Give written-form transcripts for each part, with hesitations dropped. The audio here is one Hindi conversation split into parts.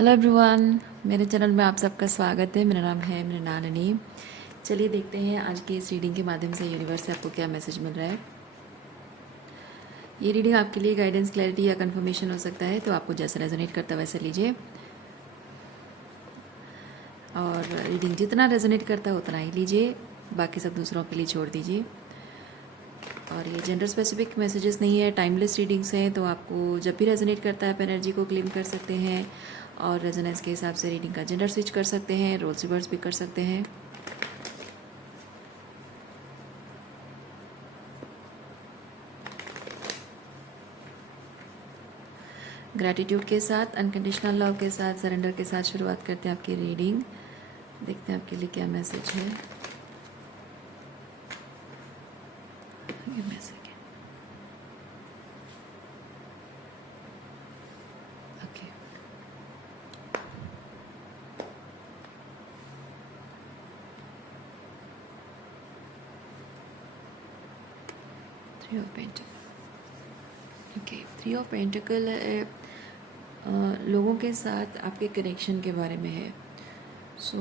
हेलो एवरीवन, मेरे चैनल में आप सबका स्वागत है। मेरा नाम है मृणालिनी। चलिए देखते हैं आज की इस रीडिंग के माध्यम से यूनिवर्स से आपको क्या मैसेज मिल रहा है। ये रीडिंग आपके लिए गाइडेंस, क्लैरिटी या कंफर्मेशन हो सकता है, तो आपको जैसा रेजोनेट करता है वैसे लीजिए। और रीडिंग जितना रेजोनेट करता है उतना ही लीजिए, बाकी सब दूसरों के लिए छोड़ दीजिए। और ये जेंडर स्पेसिफिक मैसेजेस नहीं है, टाइमलेस रीडिंग्स हैं, तो आपको जब भी रेजोनेट करता है आप एनर्जी को क्लेम कर सकते हैं और रेजोनेंस के हिसाब से रीडिंग का जेंडर स्विच कर सकते हैं, रोल्स रिवर्स भी कर सकते हैं। ग्रैटिट्यूड के साथ, अनकंडीशनल लव के साथ, सरेंडर के साथ शुरुआत करते हैं आपकी रीडिंग। देखते हैं आपके लिए क्या मैसेज है। ये मैसेज है। Okay, three of pentacle. Okay, three of pentacle लोगों के साथ आपके कनेक्शन के बारे में है। सो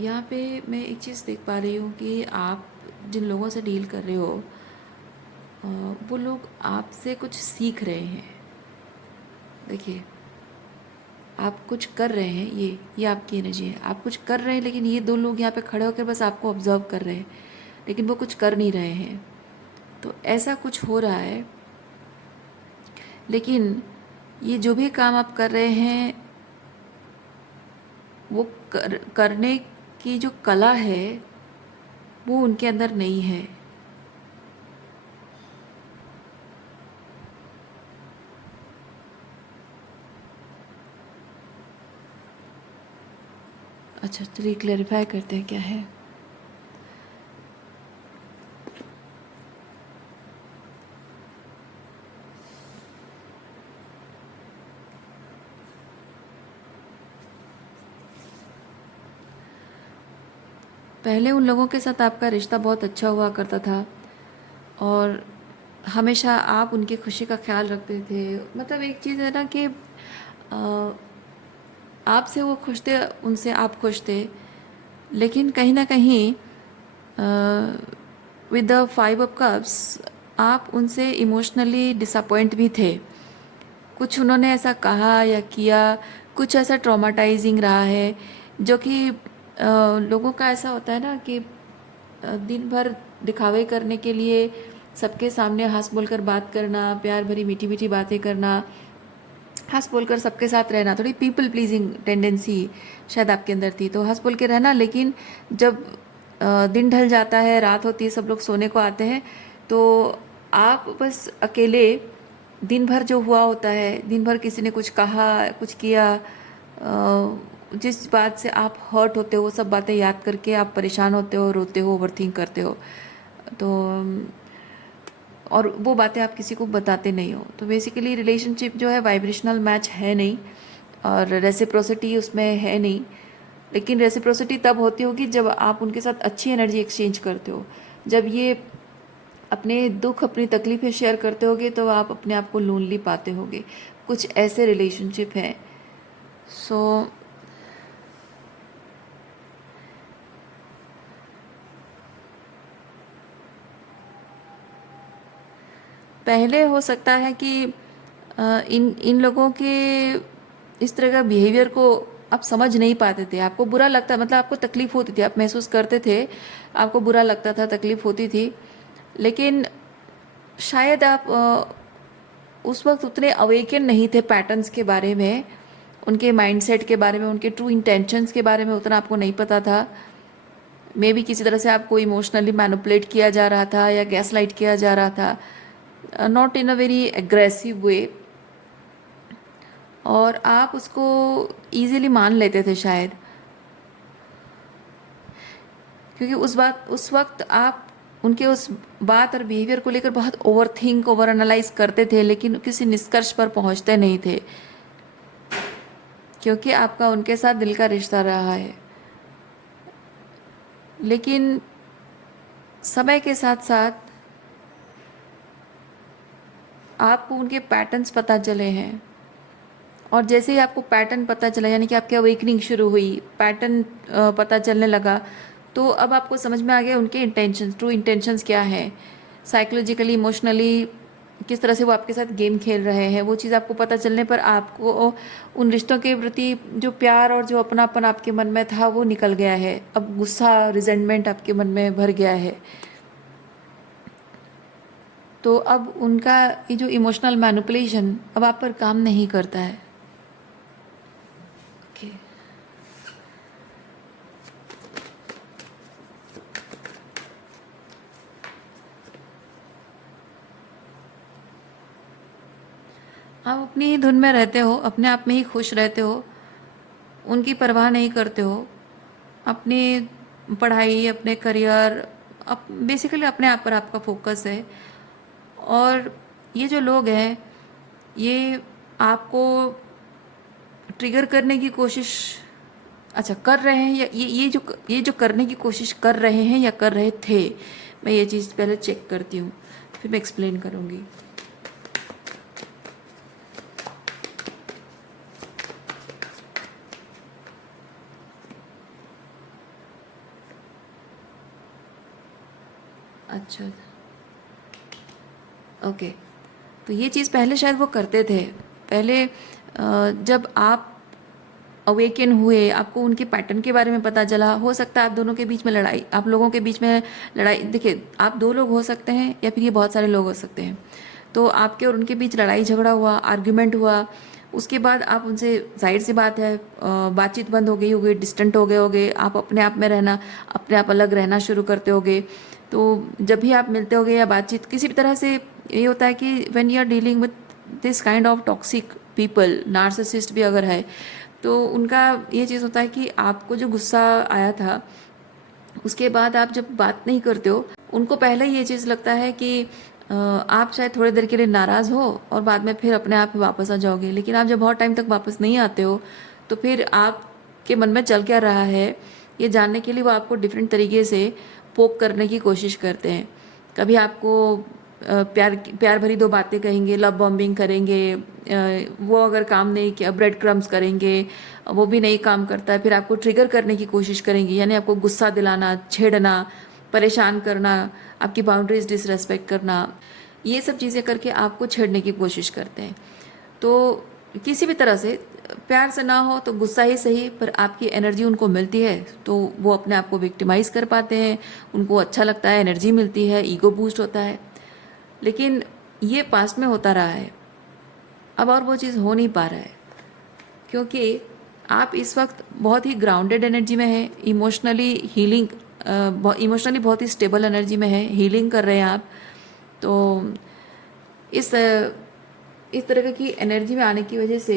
यहाँ पे मैं एक चीज़ देख पा रही हूँ कि आप जिन लोगों से डील कर रहे हो वो लोग आपसे कुछ सीख रहे हैं। देखिए, आप कुछ कर रहे हैं, ये आपकी एनर्जी है। आप कुछ कर रहे हैं, लेकिन ये दो लोग यहाँ पे खड़े होकर बस आपको ऑब्जर्व कर रहे हैं, लेकिन वो कुछ कर नहीं रहे हैं। तो ऐसा कुछ हो रहा है, लेकिन ये जो भी काम आप कर रहे हैं वो करने की जो कला है वो उनके अंदर नहीं है। अच्छा, चलिए क्लैरिफाई करते हैं क्या है। पहले उन लोगों के साथ आपका रिश्ता बहुत अच्छा हुआ करता था और हमेशा आप उनकी खुशी का ख्याल रखते थे। मतलब एक चीज़ है ना कि आपसे वो खुश थे, उनसे आप खुश थे, लेकिन कहीं ना कहीं with the five of cups आप उनसे इमोशनली डिसअपॉइंट भी थे। कुछ उन्होंने ऐसा कहा या किया, कुछ ऐसा ट्रॉमाटाइजिंग रहा है जो कि लोगों का ऐसा होता है ना कि दिन भर दिखावे करने के लिए सबके सामने हंस बोलकर बात करना, प्यार भरी मीठी मीठी बातें करना, हंस बोलकर सबके साथ रहना, थोड़ी पीपल प्लीजिंग टेंडेंसी शायद आपके अंदर थी, तो हंस बोल के रहना। लेकिन जब दिन ढल जाता है, रात होती है, सब लोग सोने को आते हैं, तो आप बस अकेले दिन भर जो हुआ होता है, दिन भर किसी ने कुछ कहा, कुछ किया, जिस बात से आप हर्ट होते हो वो सब बातें याद करके आप परेशान होते हो, रोते हो, ओवरथिंक करते हो। तो और वो बातें आप किसी को बताते नहीं हो। तो बेसिकली रिलेशनशिप जो है वाइब्रेशनल मैच है नहीं और रेसिप्रोसिटी उसमें है नहीं। लेकिन रेसिप्रोसिटी तब होती होगी जब आप उनके साथ अच्छी एनर्जी एक्सचेंज करते हो। जब ये अपने दुख, अपनी तकलीफ़ें शेयर करते होगे तो आप अपने आप को लोनली पाते होगे। कुछ ऐसे रिलेशनशिप हैं। सो पहले हो सकता है कि इन इन लोगों के इस तरह का बिहेवियर को आप समझ नहीं पाते थे, आपको बुरा लगता, मतलब आपको तकलीफ होती थी, आप महसूस करते थे, आपको बुरा लगता था, तकलीफ होती थी। लेकिन शायद आप उस वक्त उतने अवेकन नहीं थे पैटर्न्स के बारे में, उनके माइंडसेट के बारे में, उनके ट्रू इंटेंशंस के बारे में उतना आपको नहीं पता था। मे बी किसी तरह से आपको इमोशनली मैनिपुलेट किया जा रहा था या गैस लाइट किया जा रहा था, not in a very aggressive way, और आप उसको इजीली मान लेते थे शायद, क्योंकि उस वक्त आप उनके उस बात और बिहेवियर को लेकर बहुत ओवर थिंक, ओवर एनालाइज करते थे, लेकिन किसी निष्कर्ष पर पहुंचते नहीं थे, क्योंकि आपका उनके साथ दिल का रिश्ता रहा है। लेकिन समय के साथ साथ आपको उनके पैटर्न्स पता चले हैं और जैसे ही आपको पैटर्न पता चला, यानी कि आपकी अवेकनिंग शुरू हुई, पैटर्न पता चलने लगा, तो अब आपको समझ में आ गया उनके इंटेंशंस, ट्रू इंटेंशंस क्या है, साइकोलॉजिकली इमोशनली किस तरह से वो आपके साथ गेम खेल रहे हैं। वो चीज़ आपको पता चलने पर आपको उन रिश्तों के प्रति जो प्यार और जो अपनापन आपके मन में था वो निकल गया है। अब गुस्सा, रिजेंटमेंट आपके मन में भर गया है। तो अब उनका ये जो इमोशनल मैनिपुलेशन अब आप पर काम नहीं करता है। ओके। आप अपनी ही धुन में रहते हो, अपने आप में ही खुश रहते हो, उनकी परवाह नहीं करते हो। अपनी पढ़ाई, अपने करियर, बेसिकली अपने आप पर आपका फोकस है। और ये जो लोग हैं ये आपको ट्रिगर करने की कोशिश, अच्छा, कर रहे हैं, या ये जो करने की कोशिश कर रहे हैं या कर रहे थे, मैं ये चीज़ पहले चेक करती हूँ, फिर मैं एक्सप्लेन करूँगी। अच्छा, ओके। तो ये चीज़ पहले शायद वो करते थे। पहले जब आप अवेकन हुए, आपको उनके पैटर्न के बारे में पता चला, हो सकता है आप दोनों के बीच में लड़ाई, आप लोगों के बीच में लड़ाई, देखिए आप दो लोग हो सकते हैं या फिर ये बहुत सारे लोग हो सकते हैं। तो आपके और उनके बीच लड़ाई झगड़ा हुआ, आर्ग्यूमेंट हुआ, उसके बाद आप उनसे, जाहिर सी बात है, बातचीत बंद हो गई होगी, डिस्टेंट हो गए होगे, आप अपने आप में रहना, अपने आप अलग रहना शुरू करते होगे। तो जब भी आप मिलते होगे या बातचीत किसी भी तरह से, ये होता है कि when you are dealing with this kind of toxic people, narcissist भी अगर है, तो उनका ये चीज़ होता है कि आपको जो गुस्सा आया था उसके बाद आप जब बात नहीं करते हो, उनको पहले ये चीज़ लगता है कि आप शायद थोड़ी देर के लिए नाराज़ हो और बाद में फिर अपने आप ही वापस आ जाओगे। लेकिन आप जब बहुत टाइम तक वापस नहीं आते हो तो फिर आपके मन में चल क्या रहा है ये जानने के लिए वो आपको डिफरेंट तरीके से पोक करने की कोशिश करते हैं। कभी आपको प्यार प्यार भरी दो बातें कहेंगे, लव बॉम्बिंग करेंगे, वो अगर काम नहीं किया ब्रेड क्रम्स करेंगे, वो भी नहीं काम करता है, फिर आपको ट्रिगर करने की कोशिश करेंगे, यानी आपको गुस्सा दिलाना, छेड़ना, परेशान करना, आपकी बाउंड्रीज डिसरेस्पेक्ट करना, ये सब चीज़ें करके आपको छेड़ने की कोशिश करते हैं। तो किसी भी तरह से प्यार से ना हो तो गुस्सा ही सही, पर आपकी एनर्जी उनको मिलती है तो वो अपने आप को विक्टिमाइज कर पाते हैं, उनको अच्छा लगता है, एनर्जी मिलती है, ईगो बूस्ट होता है। लेकिन ये पास्ट में होता रहा है, अब और वो चीज़ हो नहीं पा रहा है, क्योंकि आप इस वक्त बहुत ही ग्राउंडेड एनर्जी में हैं, इमोशनली हीलिंग, इमोशनली बहुत ही स्टेबल एनर्जी में है, हीलिंग कर रहे हैं आप। तो इस इस तरह की एनर्जी में आने की वजह से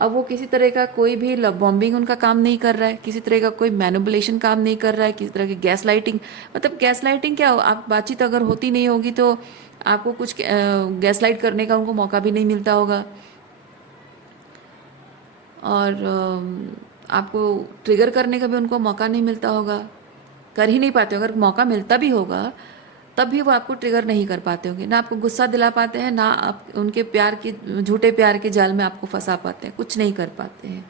अब वो किसी तरह का कोई भी लव बॉम्बिंग उनका काम नहीं कर रहा है, किसी तरह का कोई मैनिपुलेशन काम नहीं कर रहा है, किसी तरह की गैस लाइटिंग, मतलब गैस लाइटिंग क्या हो, आप बातचीत अगर होती नहीं होगी तो आपको कुछ गैस लाइट करने का उनको मौका भी नहीं मिलता होगा, और आपको ट्रिगर करने का भी उनको मौका नहीं मिलता होगा, कर ही नहीं पाते। अगर मौका मिलता भी होगा तब भी वो आपको ट्रिगर नहीं कर पाते होंगे, ना आपको गुस्सा दिला पाते हैं, ना आप उनके प्यार के, झूठे प्यार के जाल में आपको फंसा पाते हैं, कुछ नहीं कर पाते हैं।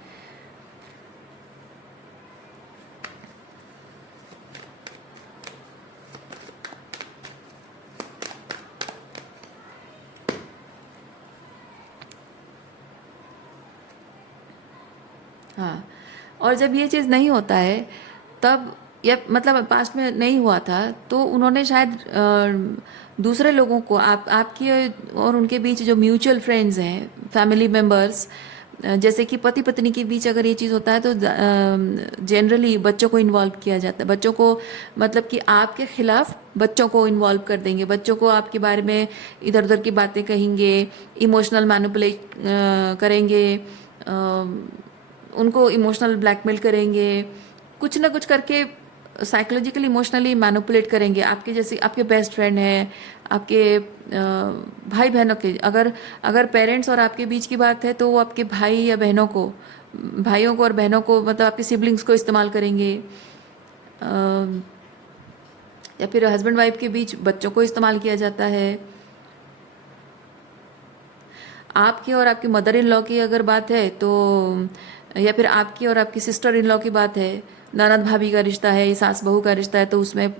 हाँ, और जब ये चीज़ नहीं होता है तब, या मतलब पास्ट में नहीं हुआ था, तो उन्होंने शायद दूसरे लोगों को, आपकी और उनके बीच जो म्यूचुअल फ्रेंड्स हैं, फैमिली मेम्बर्स, जैसे कि पति पत्नी के बीच अगर ये चीज़ होता है तो जनरली बच्चों को इन्वॉल्व किया जाता है, बच्चों को, मतलब कि आपके खिलाफ बच्चों को इन्वॉल्व कर देंगे, बच्चों को आपके बारे में इधर उधर की बातें कहेंगे, इमोशनल मैनिपुलेट करेंगे, उनको इमोशनल ब्लैकमेल करेंगे, कुछ ना कुछ करके साइकोलॉजिकली इमोशनली मैनिपुलेट करेंगे। आपके जैसे आपके बेस्ट फ्रेंड हैं, आपके भाई बहनों के, अगर अगर पेरेंट्स और आपके बीच की बात है तो वो आपके भाई या बहनों को, भाइयों को और बहनों को, मतलब आपके सिबलिंग्स को इस्तेमाल करेंगे, या फिर हस्बैंड वाइफ के बीच बच्चों को इस्तेमाल किया जाता है। आपकी और आपकी मदर इन लॉ की अगर बात है तो, या फिर आपकी और आपकी सिस्टर इन लॉ की बात है, ननद भाभी का रिश्ता है, सास बहू का रिश्ता है, तो उसमें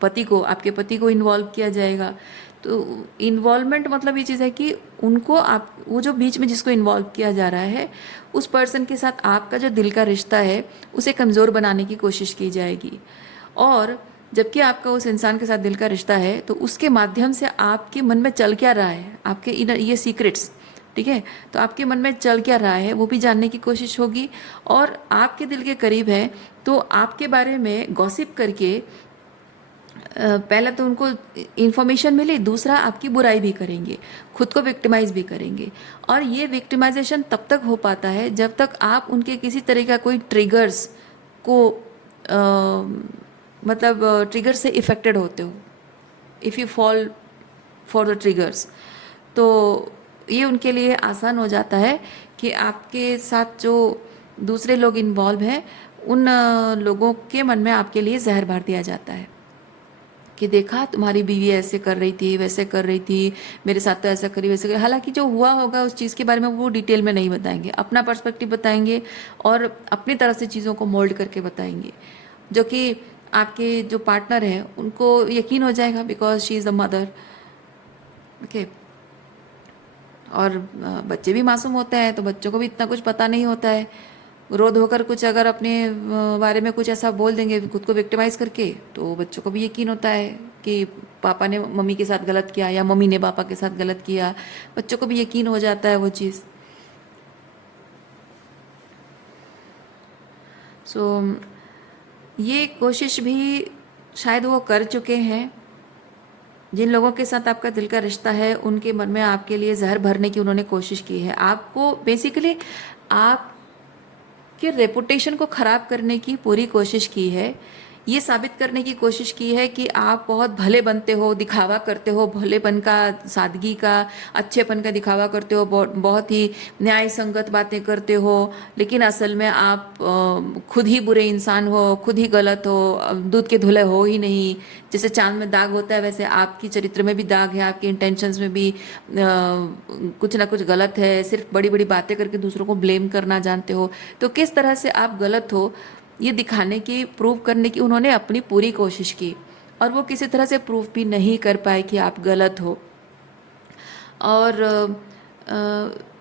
पति को, आपके पति को इन्वॉल्व किया जाएगा। तो इन्वॉल्वमेंट मतलब ये चीज़ है कि उनको, आप वो जो बीच में जिसको इन्वॉल्व किया जा रहा है, उस पर्सन के साथ आपका जो दिल का रिश्ता है उसे कमज़ोर बनाने की कोशिश की जाएगी। और जबकि आपका उस इंसान के साथ दिल का रिश्ता है, तो उसके माध्यम से आपके मन में चल क्या रहा है, आपके इनर ये सीक्रेट्स, ठीक है, तो आपके मन में चल क्या रहा है वो भी जानने की कोशिश होगी। और आपके दिल के करीब है तो आपके बारे में गॉसिप करके पहला तो उनको इन्फॉर्मेशन मिली, दूसरा आपकी बुराई भी करेंगे, खुद को विक्टिमाइज भी करेंगे। और ये विक्टिमाइजेशन तब तक हो पाता है जब तक आप उनके किसी तरह का कोई ट्रिगर्स को मतलब ट्रिगर से इफ़ेक्टेड होते हो, if you fall for the triggers, तो ये उनके लिए आसान हो जाता है कि आपके साथ जो दूसरे लोग इन्वॉल्व हैं उन लोगों के मन में आपके लिए जहर भर दिया जाता है कि देखा तुम्हारी बीवी ऐसे कर रही थी, वैसे कर रही थी, मेरे साथ तो ऐसा करी वैसे करी। हालांकि जो हुआ होगा उस चीज़ के बारे में वो डिटेल में नहीं बताएंगे, अपना पर्सपेक्टिव बताएंगे और अपनी तरह से चीज़ों को मोल्ड करके बताएंगे, जो कि आपके जो पार्टनर हैं उनको यकीन हो जाएगा, because she is the mother. Okay. और बच्चे भी मासूम होते हैं तो बच्चों को भी इतना कुछ पता नहीं होता है। रो धोकर कुछ अगर अपने बारे में कुछ ऐसा बोल देंगे खुद को विक्टिमाइज करके, तो बच्चों को भी यकीन होता है कि पापा ने मम्मी के साथ गलत किया या मम्मी ने पापा के साथ गलत किया, बच्चों को भी यकीन हो जाता है वो चीज़। सो ये कोशिश भी शायद वो कर चुके हैं। जिन लोगों के साथ आपका दिल का रिश्ता है उनके मन में आपके लिए जहर भरने की उन्होंने कोशिश की है, आपको बेसिकली आपके रेपुटेशन को ख़राब करने की पूरी कोशिश की है। ये साबित करने की कोशिश की है कि आप बहुत भले बनते हो, दिखावा करते हो, भलेपन का, सादगी का, अच्छेपन का दिखावा करते हो, बहुत ही न्याय संगत बातें करते हो, लेकिन असल में आप खुद ही बुरे इंसान हो, खुद ही गलत हो, दूध के धुले हो ही नहीं। जैसे चांद में दाग होता है वैसे आपकी चरित्र में भी दाग है, आपके इंटेंशंस में भी कुछ ना कुछ गलत है, सिर्फ बड़ी बड़ी बातें करके दूसरों को ब्लेम करना जानते हो। तो किस तरह से आप गलत हो ये दिखाने की, प्रूव करने की उन्होंने अपनी पूरी कोशिश की, और वो किसी तरह से प्रूव भी नहीं कर पाए कि आप गलत हो। और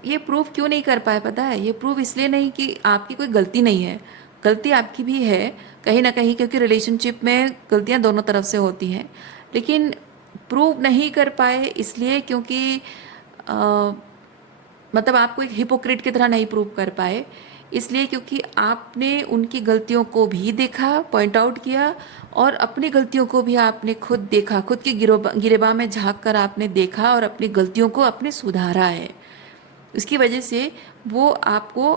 ये प्रूव क्यों नहीं कर पाए पता है? ये प्रूव इसलिए नहीं कि आपकी कोई गलती नहीं है, गलती आपकी भी है कहीं ना कहीं, क्योंकि रिलेशनशिप में गलतियां दोनों तरफ से होती हैं, लेकिन प्रूव नहीं कर पाए इसलिए क्योंकि मतलब आपको एक हिपोक्रेट की तरह नहीं प्रूव कर पाए, इसलिए क्योंकि आपने उनकी गलतियों को भी देखा, पॉइंट आउट किया, और अपनी गलतियों को भी आपने खुद देखा, खुद की गिरेबान में झांक कर आपने देखा और अपनी गलतियों को आपने सुधारा है। इसकी वजह से वो आपको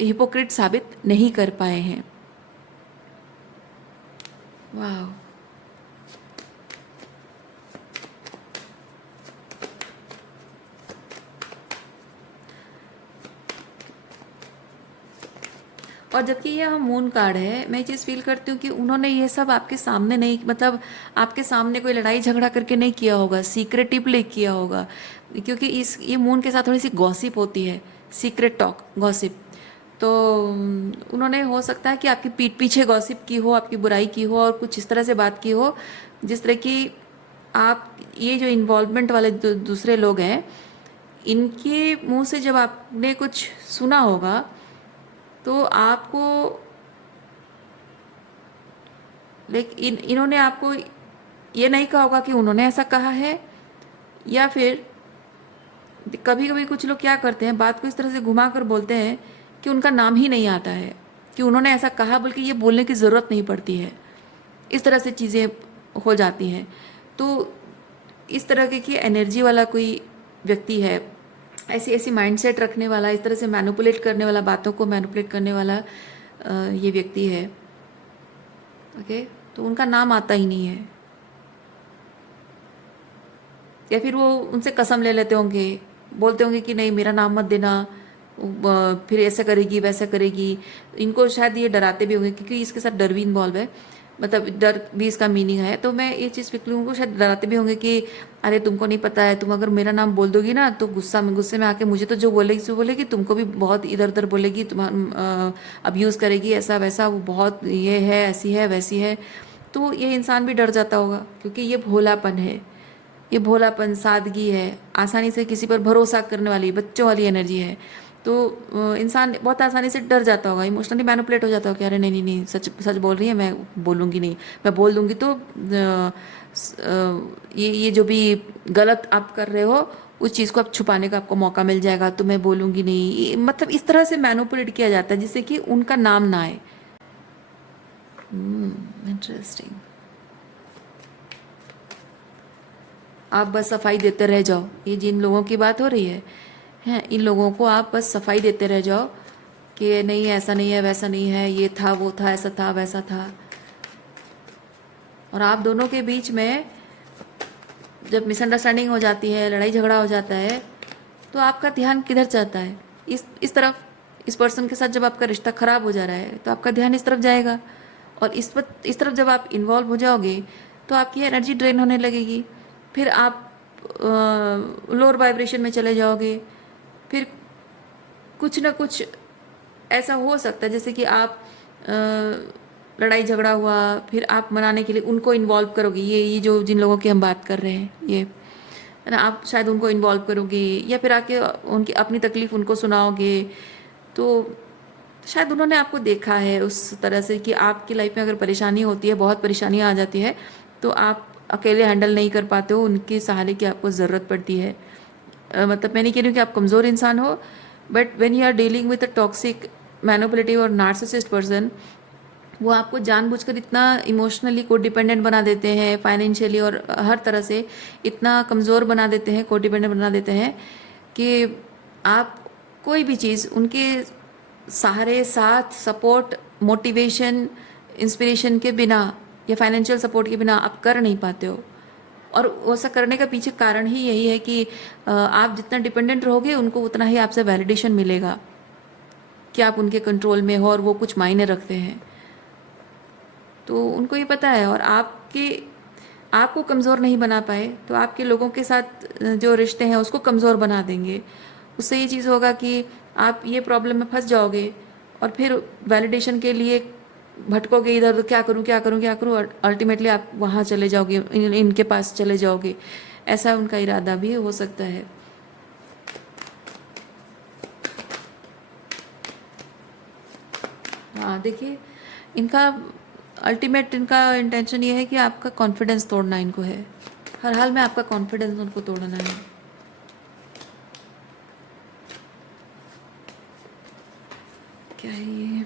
हिपोक्रेट साबित नहीं कर पाए हैं। वाह। और जबकि ये हम मून कार्ड है, मैं ये चीज़ फील करती हूँ कि उन्होंने ये सब आपके सामने नहीं, मतलब आपके सामने कोई लड़ाई झगड़ा करके नहीं किया होगा, सीक्रेटिवली किया होगा, क्योंकि इस ये मून के साथ थोड़ी सी गॉसिप होती है, सीक्रेट टॉक, गॉसिप। तो उन्होंने हो सकता है कि आपकी पीठ पीछे गॉसिप की हो, आपकी बुराई की हो और कुछ इस तरह से बात की हो जिस तरह की आप, ये जो इन्वॉल्वमेंट वाले दूसरे लोग हैं इनके मुंह से जब आपने कुछ सुना होगा तो आपको, लेकिन इन्होंने आपको ये नहीं कहा होगा कि उन्होंने ऐसा कहा है, या फिर कभी कभी कुछ लोग क्या करते हैं, बात को इस तरह से घुमा कर बोलते हैं कि उनका नाम ही नहीं आता है कि उन्होंने ऐसा कहा, बल्कि ये बोलने की ज़रूरत नहीं पड़ती है। इस तरह से चीज़ें हो जाती हैं। तो इस तरह की एनर्जी वाला कोई व्यक्ति है, ऐसी ऐसी माइंडसेट रखने वाला, इस तरह से मैनिपुलेट करने वाला, बातों को मैनिपुलेट करने वाला ये व्यक्ति है। ओके, तो उनका नाम आता ही नहीं है, या फिर वो उनसे कसम ले लेते होंगे, बोलते होंगे कि नहीं मेरा नाम मत देना, फिर ऐसा करेगी वैसा करेगी। इनको शायद ये डराते भी होंगे क्योंकि इसके साथ डर भी इन्वॉल्व है। मतलब डर भी इसका मीनिंग है। तो मैं ये चीज़ लोगों को शायद डराते भी होंगे कि अरे तुमको नहीं पता है, तुम अगर मेरा नाम बोल दोगी ना तो गुस्से में आके मुझे तो जो बोलेगी सो बोलेगी, तुमको भी बहुत इधर उधर बोलेगी, तुम्हारा अब्यूज़ करेगी, ऐसा वैसा, वो बहुत ये है, ऐसी है, वैसी है। तो ये इंसान भी डर जाता होगा, क्योंकि ये भोलापन है, ये भोलापन, सादगी है, आसानी से किसी पर भरोसा करने वाली बच्चों वाली एनर्जी है। तो इंसान बहुत आसानी से डर जाता होगा, इमोशनली मैनिपुलेट हो जाता होगा कि अरे नहीं नहीं नहीं, सच सच बोल रही है, मैं बोलूँगी नहीं, मैं बोल दूंगी तो ये जो भी गलत आप कर रहे हो उस चीज़ को आप छुपाने का आपको मौका मिल जाएगा, तो मैं बोलूँगी नहीं। मतलब इस तरह से मैनिपुलेट किया जाता है जिससे कि उनका नाम ना आए। इंटरेस्टिंग। आप बस सफाई देते रह जाओ, ये जिन लोगों की बात हो रही है हैं, इन लोगों को आप बस सफाई देते रह जाओ कि नहीं ऐसा नहीं है, वैसा नहीं है, ये था, वो था, ऐसा था, वैसा था। और आप दोनों के बीच में जब मिसअंडरस्टैंडिंग हो जाती है, लड़ाई झगड़ा हो जाता है, तो आपका ध्यान किधर जाता है? इस तरफ। इस पर्सन के साथ जब आपका रिश्ता खराब हो जा रहा है तो आपका ध्यान इस तरफ जाएगा, और इस तरफ जब आप इन्वॉल्व हो जाओगे तो आपकी एनर्जी ड्रेन होने लगेगी। फिर आप लोअर वाइब्रेशन में चले जाओगे। फिर कुछ ना कुछ ऐसा हो सकता है, जैसे कि आप लड़ाई झगड़ा हुआ, फिर आप मनाने के लिए उनको इन्वॉल्व करोगे, ये जो जिन लोगों की हम बात कर रहे हैं, ये है ना, आप शायद उनको इन्वॉल्व करोगे, या फिर आके उनकी अपनी तकलीफ उनको सुनाओगे। तो शायद उन्होंने आपको देखा है उस तरह से कि आपकी लाइफ में अगर परेशानी होती है, बहुत परेशानियाँ आ जाती है, तो आप अकेले हैंडल नहीं कर पाते हो, उनके सहारे की आपको ज़रूरत पड़ती है। मतलब मैं नहीं कह रही हूँ कि आप कमज़ोर इंसान हो, but when you are dealing with a toxic, manipulative और नार्सिसिस्ट पर्सन, वो आपको जानबूझकर इतना इमोशनली को डिपेंडेंट बना देते हैं, फाइनेंशियली और हर तरह से इतना कमज़ोर बना देते हैं, को डिपेंडेंट बना देते हैं कि आप कोई भी चीज़ उनके सहारे, साथ, सपोर्ट, मोटिवेशन, इंस्पिरेशन के बिना या फाइनेंशियल सपोर्ट के बिना आप कर नहीं पाते हो। और ऐसा करने का पीछे कारण ही यही है कि आप जितना डिपेंडेंट रहोगे उनको उतना ही आपसे वैलिडेशन मिलेगा कि आप उनके कंट्रोल में हो और वो कुछ मायने रखते हैं। तो उनको ये पता है, और आपको कमज़ोर नहीं बना पाए तो आपके लोगों के साथ जो रिश्ते हैं उसको कमज़ोर बना देंगे। उससे ये चीज़ होगा कि आप ये प्रॉब्लम में फंस जाओगे, और फिर वैलिडेशन के लिए भटकोगे इधर उधर, क्या करूँ क्या करूँ क्या करूँ, और अल्टीमेटली आप वहाँ चले जाओगे, इनके पास चले जाओगे। ऐसा उनका इरादा भी हो सकता है। हाँ देखिए, इनका अल्टीमेट इनका इंटेंशन ये है कि आपका कॉन्फिडेंस तोड़ना इनको है, हर हाल में आपका कॉन्फिडेंस उनको तोड़ना है। क्या है ये?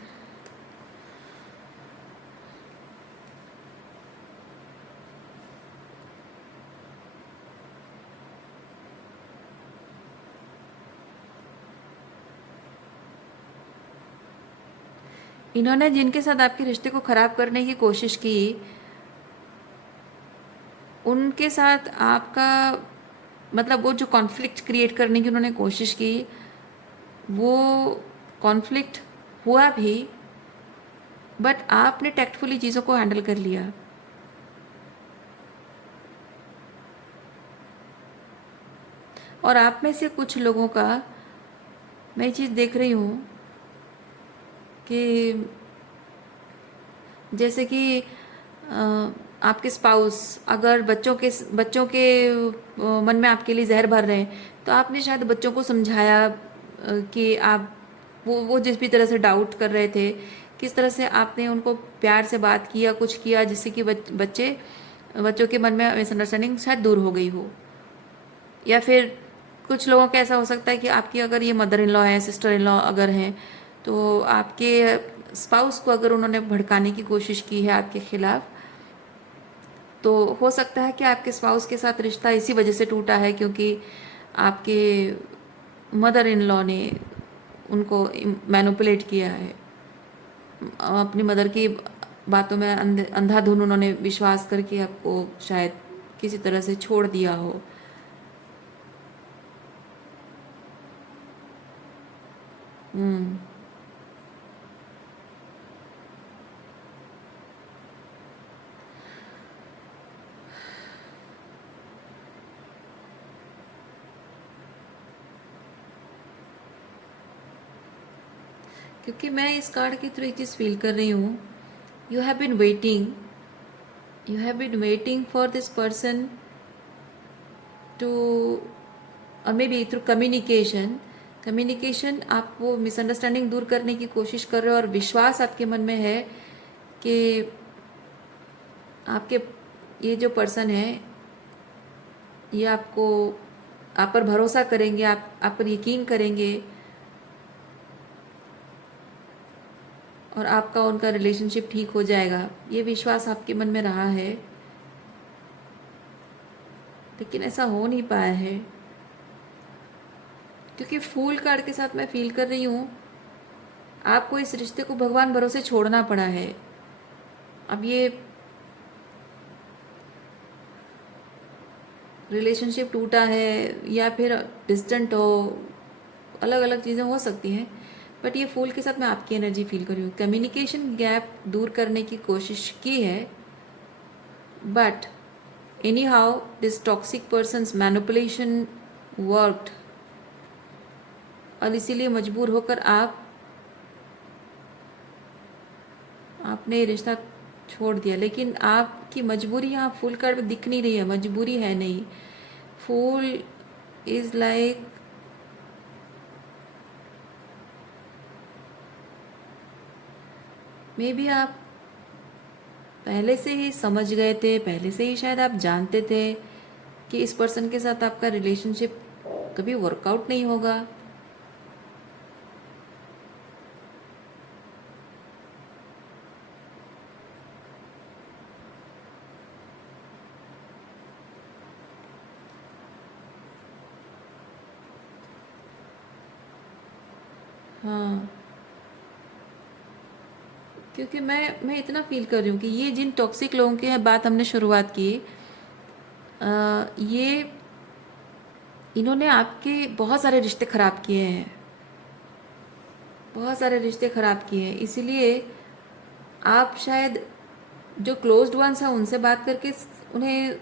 इन्होंने जिनके साथ आपके रिश्ते को ख़राब करने की कोशिश की, उनके साथ आपका मतलब वो जो कॉन्फ्लिक्ट क्रिएट करने की उन्होंने कोशिश की, वो कॉन्फ्लिक्ट हुआ भी, बट आपने टैक्टफुली चीज़ों को हैंडल कर लिया। और आप में से कुछ लोगों का मैं ये चीज़ देख रही हूँ कि जैसे कि आपके स्पाउस अगर बच्चों के मन में आपके लिए जहर भर रहे हैं, तो आपने शायद बच्चों को समझाया कि आप वो जिस भी तरह से डाउट कर रहे थे, किस तरह से आपने उनको प्यार से बात किया, कुछ किया जिससे कि बच्चों के मन में मिसअंडरस्टैंडिंग शायद दूर हो गई हो। या फिर कुछ लोगों का ऐसा हो सकता है कि आपकी अगर ये मदर इन लॉ है, सिस्टर इन लॉ अगर हैं, तो आपके स्पाउस को अगर उन्होंने भड़काने की कोशिश की है आपके खिलाफ, तो हो सकता है कि आपके स्पाउस के साथ रिश्ता इसी वजह से टूटा है, क्योंकि आपके मदर इन लॉ ने उनको मैनिपुलेट किया है, अपनी मदर की बातों में अंधाधुन उन्होंने विश्वास करके आपको शायद किसी तरह से छोड़ दिया हो। हम्म। क्योंकि मैं इस कार्ड के थ्रू एक चीज़ फील कर रही हूँ, you have been waiting for this person to, और मे बी थ्रू कम्युनिकेशन आप वो मिसअंडरस्टैंडिंग दूर करने की कोशिश कर रहे हो, और विश्वास आपके मन में है कि आपके ये जो पर्सन है ये आपको, आप पर भरोसा करेंगे, आप पर यकीन करेंगे, और आपका उनका रिलेशनशिप ठीक हो जाएगा, ये विश्वास आपके मन में रहा है। लेकिन ऐसा हो नहीं पाया है, क्योंकि फूल कार्ड के साथ मैं फील कर रही हूँ आपको इस रिश्ते को भगवान भरोसे छोड़ना पड़ा है। अब ये रिलेशनशिप टूटा है या फिर डिस्टेंट हो, अलग अलग चीज़ें हो सकती हैं, बट ये फूल के साथ मैं आपकी एनर्जी फील कर रही हूँ। कम्युनिकेशन गैप दूर करने की कोशिश की है, but any how this toxic persons manipulation worked, और इसीलिए मजबूर होकर आपने ये रिश्ता छोड़ दिया। लेकिन आपकी मजबूरी यहाँ फूल कार्ड में दिख नहीं रही है, मजबूरी है नहीं। फूल इज लाइक मे बी आप पहले से ही समझ गए थे, पहले से ही शायद आप जानते थे कि इस पर्सन के साथ आपका रिलेशनशिप कभी वर्कआउट नहीं होगा। हाँ, क्योंकि मैं इतना फील कर रही हूँ कि ये जिन टॉक्सिक लोगों की बात हमने शुरुआत की, ये इन्होंने आपके बहुत सारे रिश्ते ख़राब किए हैं, बहुत सारे रिश्ते ख़राब किए हैं। इसीलिए आप शायद जो क्लोज्ड वंस हैं उनसे बात करके उन्हें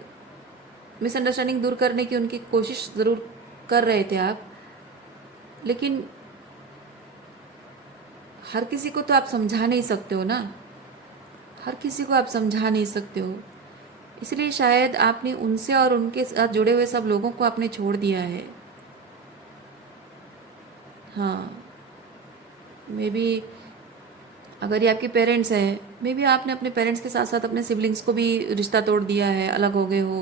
मिसअंडरस्टैंडिंग दूर करने की उनकी कोशिश ज़रूर कर रहे थे आप, लेकिन हर किसी को तो आप समझा नहीं सकते हो ना, हर किसी को आप समझा नहीं सकते हो। इसलिए शायद आपने उनसे और उनके साथ जुड़े हुए सब लोगों को आपने छोड़ दिया है। हाँ, मे बी अगर ये आपके पेरेंट्स हैं, मे बी आपने अपने पेरेंट्स के साथ साथ अपने सिबलिंग्स को भी रिश्ता तोड़ दिया है, अलग हो गए हो।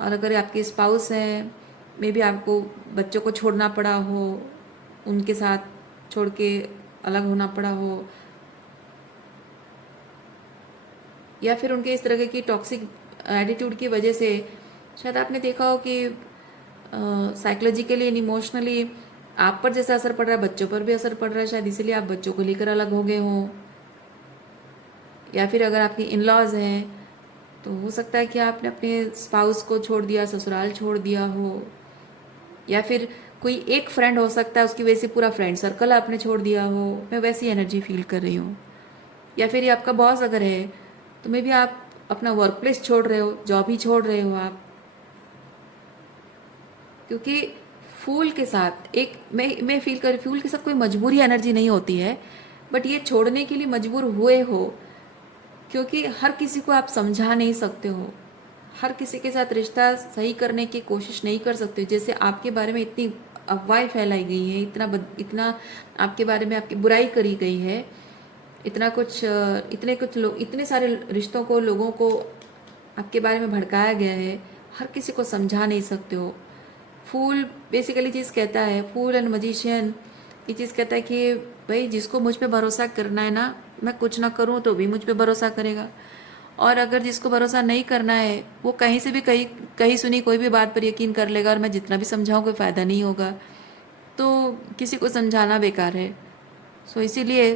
और अगर आपके स्पाउस हैं, मे बी आपको बच्चों को छोड़ना पड़ा हो, उनके साथ छोड़ के अलग होना पड़ा हो, या फिर उनके इस तरह की टॉक्सिक एटीट्यूड की वजह से शायद आपने देखा हो कि साइकोलॉजिकली एंड इमोशनली आप पर जैसा असर पड़ रहा है बच्चों पर भी असर पड़ रहा है, शायद इसीलिए आप बच्चों को लेकर अलग हो गए हों। या फिर अगर आपके इन लॉज हैं तो हो सकता है कि आपने अपने स्पाउस को छोड़ दिया, ससुराल छोड़ दिया हो, या फिर कोई एक फ्रेंड हो सकता है उसकी वजह से पूरा फ्रेंड सर्कल आपने छोड़ दिया हो। मैं वैसी एनर्जी फील कर रही हूँ। या फिर ये आपका बॉस अगर है तो मे भी आप अपना वर्क प्लेस छोड़ रहे हो, जॉब ही छोड़ रहे हो आप, क्योंकि फूल के साथ एक मैं फील कर, फूल के साथ कोई मजबूरी एनर्जी नहीं होती है, बट ये छोड़ने के लिए मजबूर हुए हो, क्योंकि हर किसी को आप समझा नहीं सकते हो, हर किसी के साथ रिश्ता सही करने की कोशिश नहीं कर सकते। जैसे आपके बारे में इतनी अफवाहें फैलाई गई हैं, इतना आपके बारे में आपकी बुराई करी गई है, इतने कुछ लोग, इतने सारे रिश्तों को, लोगों को आपके बारे में भड़काया गया है, हर किसी को समझा नहीं सकते हो। फूल बेसिकली चीज़ कहता है, फूल एंड मजिशियन ये चीज़ कहता है कि भाई जिसको मुझ पे भरोसा करना है ना, मैं कुछ ना करूँ तो भी मुझ पे भरोसा करेगा, और अगर जिसको भरोसा नहीं करना है वो कहीं से भी कहीं सुनी कोई भी बात पर यकीन कर लेगा, और मैं जितना भी समझाऊँ कोई फ़ायदा नहीं होगा, तो किसी को समझाना बेकार है। सो इसीलिए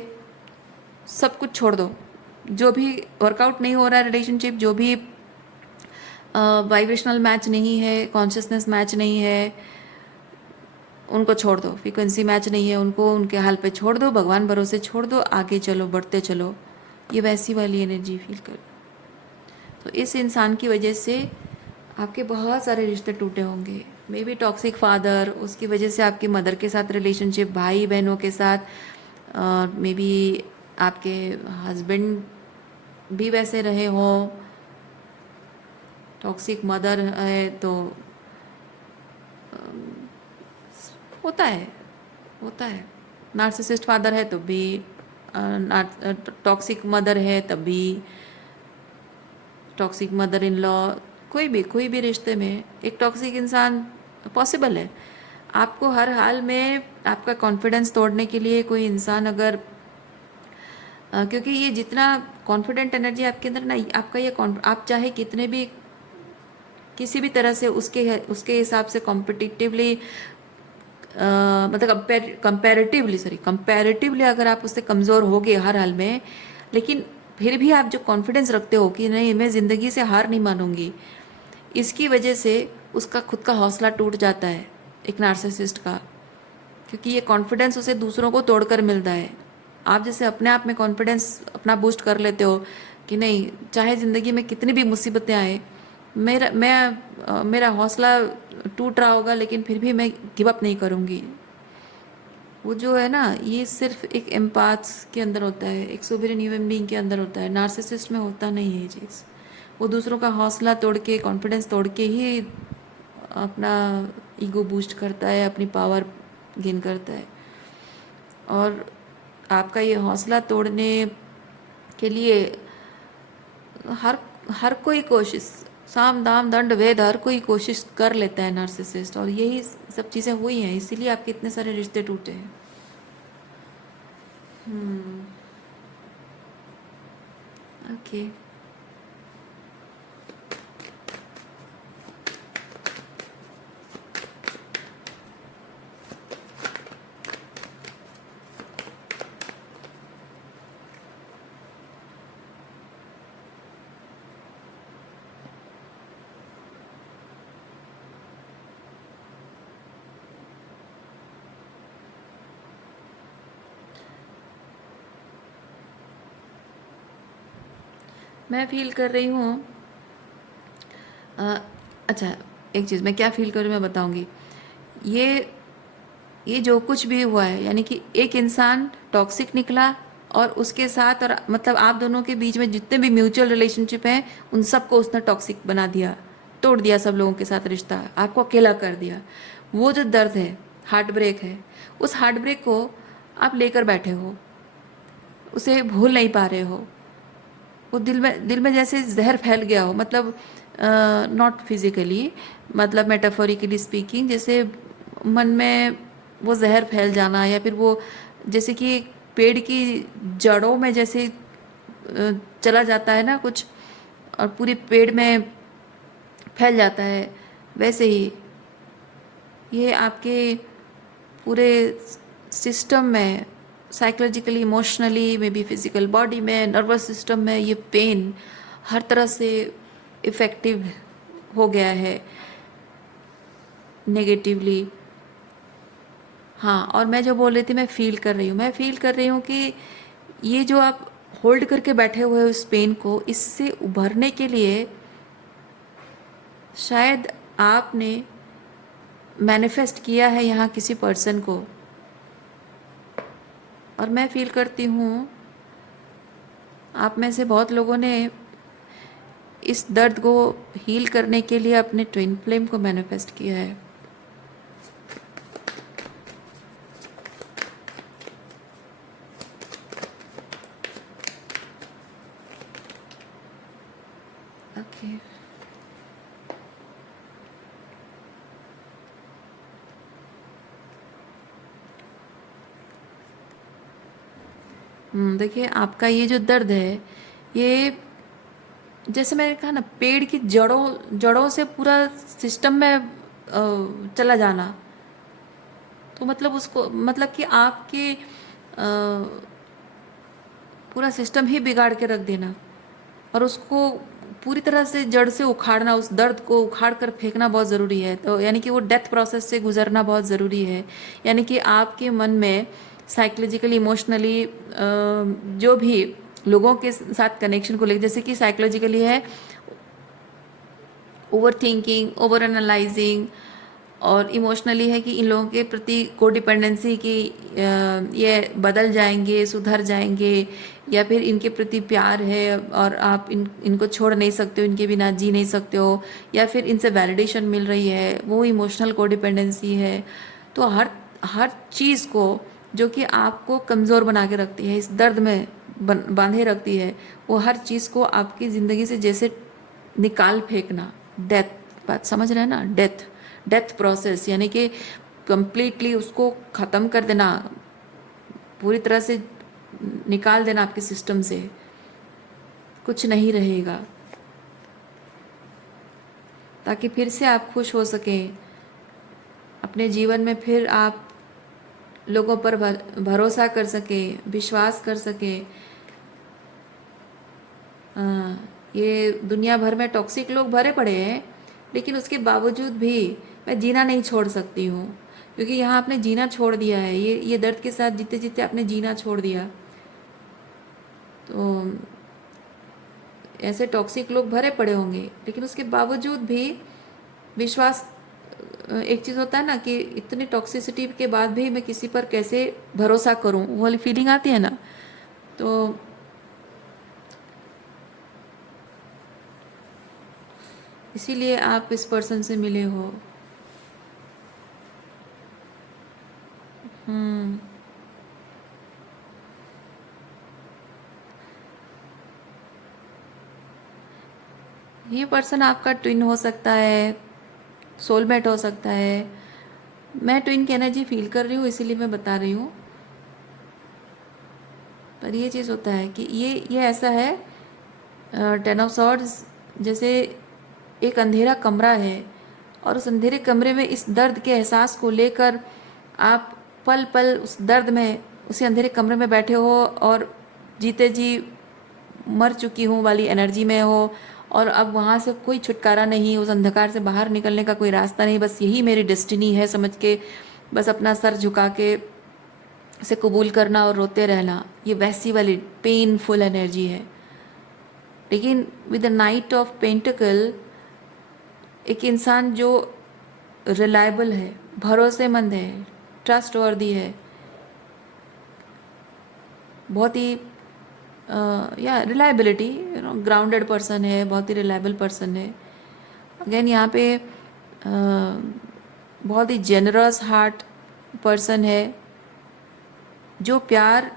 सब कुछ छोड़ दो, जो भी वर्कआउट नहीं हो रहा है रिलेशनशिप, जो भी वाइब्रेशनल मैच नहीं है, कॉन्शियसनेस मैच नहीं है, उनको छोड़ दो, फ्रीक्वेंसी मैच नहीं है, उनको उनके हाल पे छोड़ दो, भगवान भरोसे छोड़ दो, आगे चलो, बढ़ते चलो। ये वैसी वाली एनर्जी फील कर। तो इस इंसान की वजह से आपके बहुत सारे रिश्ते टूटे होंगे, मे बी टॉक्सिक फादर, उसकी वजह से आपकी मदर के साथ रिलेशनशिप, भाई बहनों के साथ और मे बी आपके हस्बैंड भी वैसे रहे हो, टॉक्सिक मदर है तो होता है, होता है। नार्सिसिस्ट फादर है तो भी, टॉक्सिक मदर है तब भी, टॉक्सिक मदर इन लॉ, कोई भी रिश्ते में एक टॉक्सिक इंसान पॉसिबल है। आपको हर हाल में आपका कॉन्फिडेंस तोड़ने के लिए कोई इंसान अगर क्योंकि ये जितना कॉन्फिडेंट एनर्जी आपके अंदर ना, आपका ये आप चाहे कितने भी किसी भी तरह से उसके हिसाब से कॉम्पिटिटिवली मतलब कंपैरेटिवली अगर आप उससे कमज़ोर होगे हर हाल में, लेकिन फिर भी आप जो कॉन्फिडेंस रखते हो कि नहीं मैं ज़िंदगी से हार नहीं मानूंगी, इसकी वजह से उसका खुद का हौसला टूट जाता है एक नार्सिसिस्ट का, क्योंकि ये कॉन्फिडेंस उसे दूसरों को तोड़कर मिलता है। आप जैसे अपने आप में कॉन्फिडेंस अपना बूस्ट कर लेते हो कि नहीं चाहे ज़िंदगी में कितनी भी मुसीबतें आए, मेरा हौसला टूट रहा होगा लेकिन फिर भी मैं गिव अप नहीं करूँगी। वो जो है ना, ये सिर्फ एक एम्पाथ्स के अंदर होता है, एक सोवरेन ह्यूमन बीइंग के अंदर होता है, नार्सिसिस्ट में होता नहीं है ये चीज़। वो दूसरों का हौसला तोड़ के, कॉन्फिडेंस तोड़ के ही अपना ईगो बूस्ट करता है, अपनी पावर गेन करता है। और आपका ये हौसला तोड़ने के लिए हर हर कोई कोशिश, साम दाम दंड भेद, हर कोई कोशिश कर लेता है नार्सिसिस्ट, और यही सब चीज़ें हुई हैं, इसीलिए आपके इतने सारे रिश्ते टूटे हैं। ओके। मैं फील कर रही हूँ, अ, अच्छा, एक चीज़ मैं क्या फील कर रही हूँ मैं बताऊँगी। ये ये जो कुछ भी हुआ है, यानी कि एक इंसान टॉक्सिक निकला और उसके साथ, और मतलब आप दोनों के बीच में जितने भी म्यूचुअल रिलेशनशिप हैं उन सबको उसने टॉक्सिक बना दिया, तोड़ दिया सब लोगों के साथ रिश्ता, आपको अकेला कर दिया। वो जो दर्द है, हार्ट ब्रेक है, उस हार्ट ब्रेक को आप लेकर बैठे हो, उसे भूल नहीं पा रहे हो। वो दिल में जैसे जहर फैल गया हो, मतलब नॉट फिजिकली, मतलब मेटाफोरिकली स्पीकिंग, जैसे मन में वो जहर फैल जाना, या फिर वो जैसे कि पेड़ की जड़ों में जैसे चला जाता है ना कुछ, और पूरे पेड़ में फैल जाता है, वैसे ही ये आपके पूरे सिस्टम में, psychologically, emotionally, may be physical body में, नर्वस सिस्टम में, ये पेन हर तरह से इफ़ेक्टिव हो गया है नेगेटिवली। हाँ, और मैं जो बोल रही थी, मैं फील कर रही हूँ कि ये जो आप होल्ड करके बैठे हुए हो इस पेन को, इससे उभरने के लिए शायद आपने मैनिफेस्ट किया है यहाँ किसी पर्सन को, और मैं फील करती हूँ आप में से बहुत लोगों ने इस दर्द को हील करने के लिए अपने ट्विन फ्लेम को मैनिफेस्ट किया है। ओके। देखिए, आपका ये जो दर्द है, ये जैसे मैंने कहा ना, पेड़ की जड़ों जड़ों से पूरा सिस्टम में चला जाना, तो मतलब उसको, मतलब कि आपके पूरा सिस्टम ही बिगाड़ के रख देना, और उसको पूरी तरह से जड़ से उखाड़ना, उस दर्द को उखाड़ कर फेंकना बहुत ज़रूरी है। तो यानी कि वो डेथ प्रोसेस से गुजरना बहुत ज़रूरी है। यानी कि आपके मन में साइकोलॉजिकली, इमोशनली जो भी लोगों के साथ कनेक्शन को लेकर, जैसे कि साइकोलॉजिकली है ओवर थिंकिंग, ओवर एनालाइजिंग, और इमोशनली है कि इन लोगों के प्रति कोडिपेंडेंसी की ये बदल जाएंगे, सुधर जाएंगे, या फिर इनके प्रति प्यार है और आप इनको छोड़ नहीं सकते हो, इनके बिना जी नहीं सकते हो, या फिर इनसे वैलिडेशन मिल रही है, वो इमोशनल कोडिपेंडेंसी है। तो हर हर चीज़ को जो कि आपको कमज़ोर बना के रखती है, इस दर्द में बांधे रखती है, वो हर चीज़ को आपकी ज़िंदगी से जैसे निकाल फेंकना, डेथ, बात समझ रहे हैं ना, डेथ, डेथ प्रोसेस, यानी कि कंप्लीटली उसको ख़त्म कर देना, पूरी तरह से निकाल देना आपके सिस्टम से, कुछ नहीं रहेगा, ताकि फिर से आप खुश हो सकें अपने जीवन में, फिर आप लोगों पर भरोसा कर सकें, विश्वास कर सकें। ये दुनिया भर में टॉक्सिक लोग भरे पड़े हैं, लेकिन उसके बावजूद भी मैं जीना नहीं छोड़ सकती हूँ, क्योंकि यहाँ आपने जीना छोड़ दिया है, ये दर्द के साथ जीते जीते आपने जीना छोड़ दिया। तो ऐसे टॉक्सिक लोग भरे पड़े होंगे, लेकिन उसके बावजूद भी विश्वास, एक चीज़ होता है ना कि इतनी टॉक्सिसिटी के बाद भी मैं किसी पर कैसे भरोसा करूं, वो वाली फीलिंग आती है ना। तो इसीलिए आप इस पर्सन से मिले हो। हम्म ये पर्सन आपका ट्विन हो सकता है, सोलमेट हो सकता है। मैं ट्विन की एनर्जी फील कर रही हूँ, इसीलिए मैं बता रही हूँ। पर ये चीज़ होता है कि ये ऐसा है, 10 ऑफ सॉर्ड्स, जैसे एक अंधेरा कमरा है, और उस अंधेरे कमरे में इस दर्द के एहसास को लेकर आप पल पल उस दर्द में, उसी अंधेरे कमरे में बैठे हो, और जीते जी मर चुकी हूँ वाली एनर्जी में हो, और अब वहाँ से कोई छुटकारा नहीं, उस अंधकार से बाहर निकलने का कोई रास्ता नहीं, बस यही मेरी डेस्टिनी है समझ के बस अपना सर झुका के इसे कबूल करना और रोते रहना। ये वैसी वाली पेनफुल एनर्जी है। लेकिन with the night of pentacle, एक इंसान जो रिलायबल है, भरोसेमंद है, ट्रस्ट वर्दी है, बहुत ही या रिलायबिलिटी, ग्राउंडेड पर्सन है, बहुत ही रिलायबल पर्सन है। अगेन यहाँ पे बहुत ही जेनरस हार्ट पर्सन है, जो प्यार,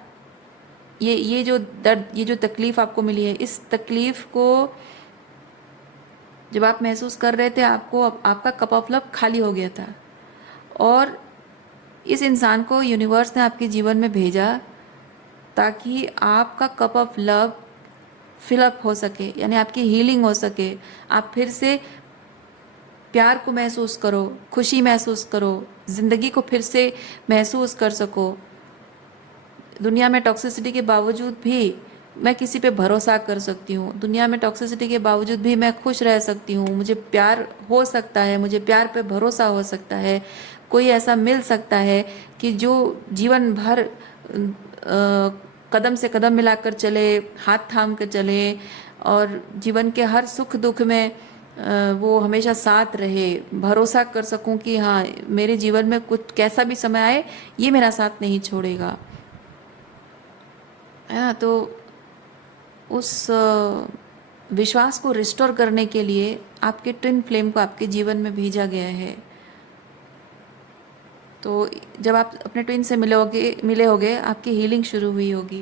ये जो दर्द, ये जो तकलीफ़ आपको मिली है, इस तकलीफ़ को जब आप महसूस कर रहे थे, आपको आपका कप ऑफ लव खाली हो गया था, और इस इंसान को यूनिवर्स ने आपके जीवन में भेजा ताकि आपका कप ऑफ लव फिलअप हो सके, यानी आपकी हीलिंग हो सके, आप फिर से प्यार को महसूस करो, खुशी महसूस करो, ज़िंदगी को फिर से महसूस कर सको। दुनिया में टॉक्सिसिटी के बावजूद भी मैं किसी पे भरोसा कर सकती हूँ, दुनिया में टॉक्सिसिटी के बावजूद भी मैं खुश रह सकती हूँ, मुझे प्यार हो सकता है, मुझे प्यार पे भरोसा हो सकता है, कोई ऐसा मिल सकता है कि जो जीवन भर कदम से कदम मिलाकर चले, हाथ थाम कर चले, और जीवन के हर सुख दुख में वो हमेशा साथ रहे, भरोसा कर सकूं कि हाँ, मेरे जीवन में कुछ कैसा भी समय आए, ये मेरा साथ नहीं छोड़ेगा, है ना। तो उस विश्वास को रिस्टोर करने के लिए आपके ट्विन फ्लेम को आपके जीवन में भेजा गया है। तो जब आप अपने ट्विन से मिले होगे, आपकी हीलिंग शुरू हुई होगी।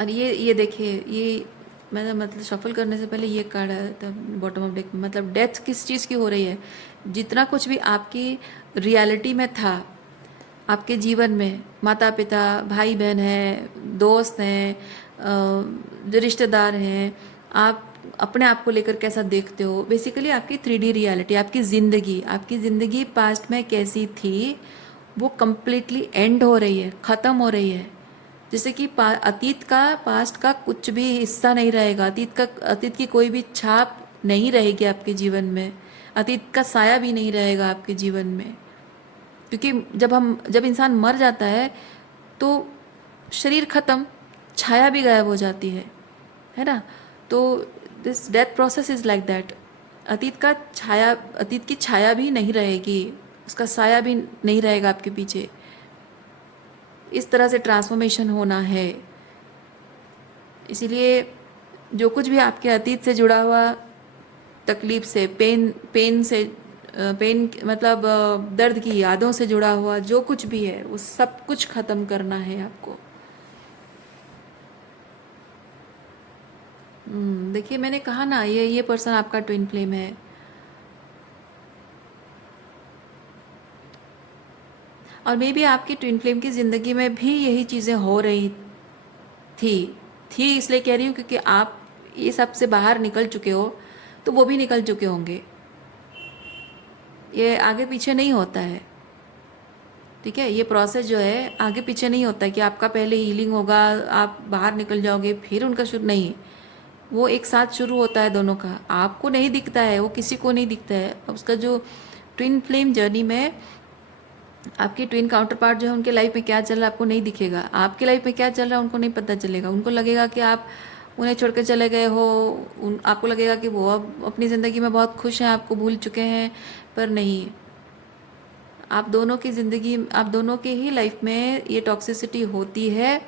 और ये देखिए, ये मैंने मतलब शफल करने से पहले ये कार्ड आया था बॉटम ऑफ डेक में, मतलब डेथ किस चीज़ की हो रही है। जितना कुछ भी आपकी रियलिटी में था, आपके जीवन में माता पिता, भाई बहन हैं, दोस्त हैं, जो रिश्तेदार हैं, आप अपने आप को लेकर कैसा देखते हो, बेसिकली आपकी 3D रियलिटी, आपकी ज़िंदगी पास्ट में कैसी थी, वो कम्प्लीटली एंड हो रही है, ख़त्म हो रही है। जैसे कि अतीत का, पास्ट का कुछ भी हिस्सा नहीं रहेगा, अतीत की कोई भी छाप नहीं रहेगी आपके जीवन में, अतीत का साया भी नहीं रहेगा आपके जीवन में। क्योंकि जब इंसान मर जाता है तो शरीर खत्म, छाया भी गायब हो जाती है ना। तो this death process is like that. अतीत की छाया भी नहीं रहेगी, उसका साया भी नहीं रहेगा आपके पीछे। इस तरह से ट्रांसफॉर्मेशन होना है। इसीलिए जो कुछ भी आपके अतीत से जुड़ा हुआ, तकलीफ से, पेन से, पेन मतलब दर्द की यादों से जुड़ा हुआ जो कुछ भी है, वो सब कुछ ख़त्म करना है आपको। देखिए, मैंने कहा ना, ये पर्सन आपका ट्विन फ्लेम है। और मे बी आपकी ट्विन फ्लेम की ज़िंदगी में भी यही चीज़ें हो रही थी थी इसलिए कह रही हूँ क्योंकि आप ये सब से बाहर निकल चुके हो, तो वो भी निकल चुके होंगे। ये आगे पीछे नहीं होता है, ठीक है। ये प्रोसेस जो है आगे पीछे नहीं होता है कि आपका पहले हीलिंग होगा, आप बाहर निकल जाओगे, फिर उनका शुरू नहीं। वो एक साथ शुरू होता है दोनों का। आपको नहीं दिखता है, वो किसी को नहीं दिखता है। अब उसका जो ट्विन फ्लेम जर्नी में आपके ट्विन काउंटर पार्ट जो है, उनके लाइफ में क्या चल रहा है आपको नहीं दिखेगा। आपके लाइफ में क्या चल रहा है उनको नहीं पता चलेगा। उनको लगेगा कि आप उन्हें छोड़ कर चले गए हो। आपको लगेगा कि वो अब अपनी ज़िंदगी में बहुत खुश हैं, आपको भूल चुके हैं, पर नहीं। आप दोनों की ज़िंदगी, आप दोनों के ही लाइफ में ये टॉक्सिसिटी होती है,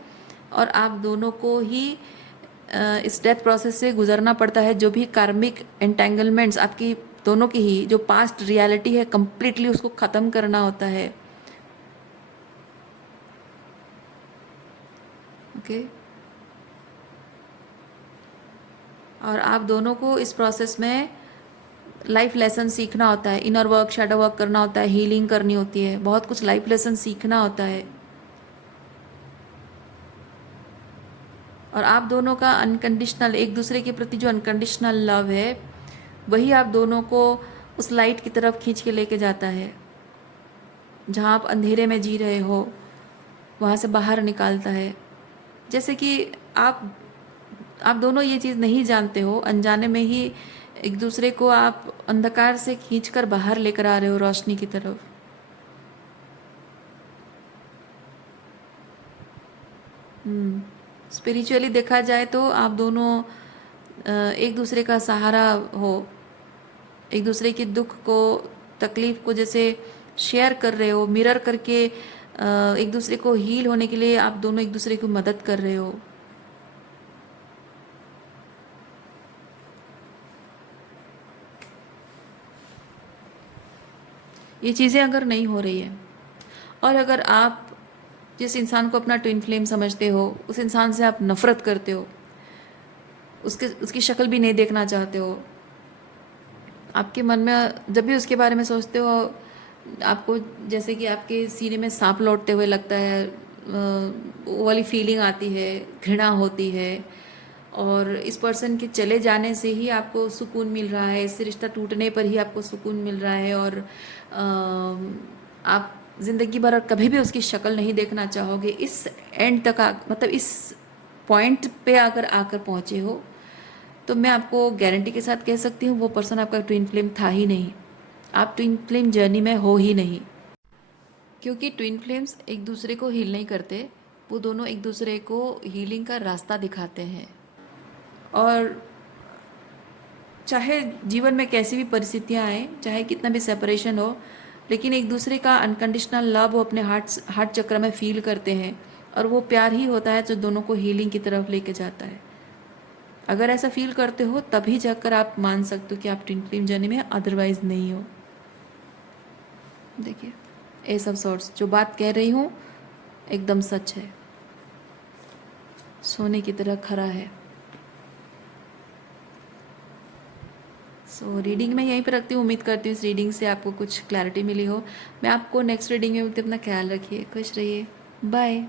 और आप दोनों को ही इस डेथ प्रोसेस से गुजरना पड़ता है। जो भी कार्मिक एंटेंगलमेंट्स आपकी दोनों की ही जो पास्ट रियलिटी है, कंप्लीटली उसको ख़त्म करना होता है। ओके। और आप दोनों को इस प्रोसेस में लाइफ लेसन सीखना होता है, इनर वर्क, शैडो वर्क करना होता है, हीलिंग करनी होती है, बहुत कुछ लाइफ लेसन सीखना होता है। और आप दोनों का अनकंडीशनल, एक दूसरे के प्रति जो अनकंडीशनल लव है, वही आप दोनों को उस लाइट की तरफ खींच के लेके जाता है। जहाँ आप अंधेरे में जी रहे हो, वहाँ से बाहर निकालता है। जैसे कि आप आप दोनों ये चीज़ नहीं जानते हो, अनजाने में ही एक दूसरे को आप अंधकार से खींचकर बाहर लेकर आ रहे हो रोशनी की तरफ। स्पिरिचुअली देखा जाए तो आप दोनों एक दूसरे का सहारा हो, एक दूसरे के दुख को, तकलीफ को जैसे शेयर कर रहे हो, मिरर करके एक दूसरे को हील होने के लिए आप दोनों एक दूसरे की मदद कर रहे हो। ये चीज़ें अगर नहीं हो रही है, और अगर आप जिस इंसान को अपना ट्विन फ्लेम समझते हो, उस इंसान से आप नफ़रत करते हो, उसकी शक्ल भी नहीं देखना चाहते हो, आपके मन में जब भी उसके बारे में सोचते हो, आपको जैसे कि आपके सीने में सांप लौटते हुए लगता है, वो वाली फीलिंग आती है, घृणा होती है। और इस पर्सन के चले जाने से ही आपको सुकून मिल रहा है, इससे रिश्ता टूटने पर ही आपको सुकून मिल रहा है, और आप ज़िंदगी भर कभी भी उसकी शक्ल नहीं देखना चाहोगे। इस एंड तक मतलब इस पॉइंट पे अगर आकर पहुँचे हो, तो मैं आपको गारंटी के साथ कह सकती हूँ वो पर्सन आपका ट्विन फ्लेम था ही नहीं। आप ट्विन फ्लेम जर्नी में हो ही नहीं। क्योंकि ट्विन फ्लेम्स एक दूसरे को हील नहीं करते, वो दोनों एक दूसरे को हीलिंग का रास्ता दिखाते हैं। और चाहे जीवन में कैसी भी परिस्थितियाँ आए, चाहे कितना भी सेपरेशन हो, लेकिन एक दूसरे का अनकंडीशनल लव वो अपने हार्ट चक्र में फील करते हैं, और वो प्यार ही होता है जो दोनों को हीलिंग की तरफ लेके जाता है। अगर ऐसा फील करते हो तभी जाकर आप मान सकते हो कि आप ट्विन फ्लेम जर्नी में, अदरवाइज नहीं हो। देखिए, ये सब सॉर्ट्स जो बात कह रही हूँ एकदम सच है, सोने की तरह खरा है। सो रीडिंग मैं यहीं पर रखती हूँ। उम्मीद करती हूँ इस रीडिंग से आपको कुछ क्लैरिटी मिली हो। मैं आपको नेक्स्ट रीडिंग में मिलती हूँ। अपना ख्याल रखिए, खुश रहिए, बाय।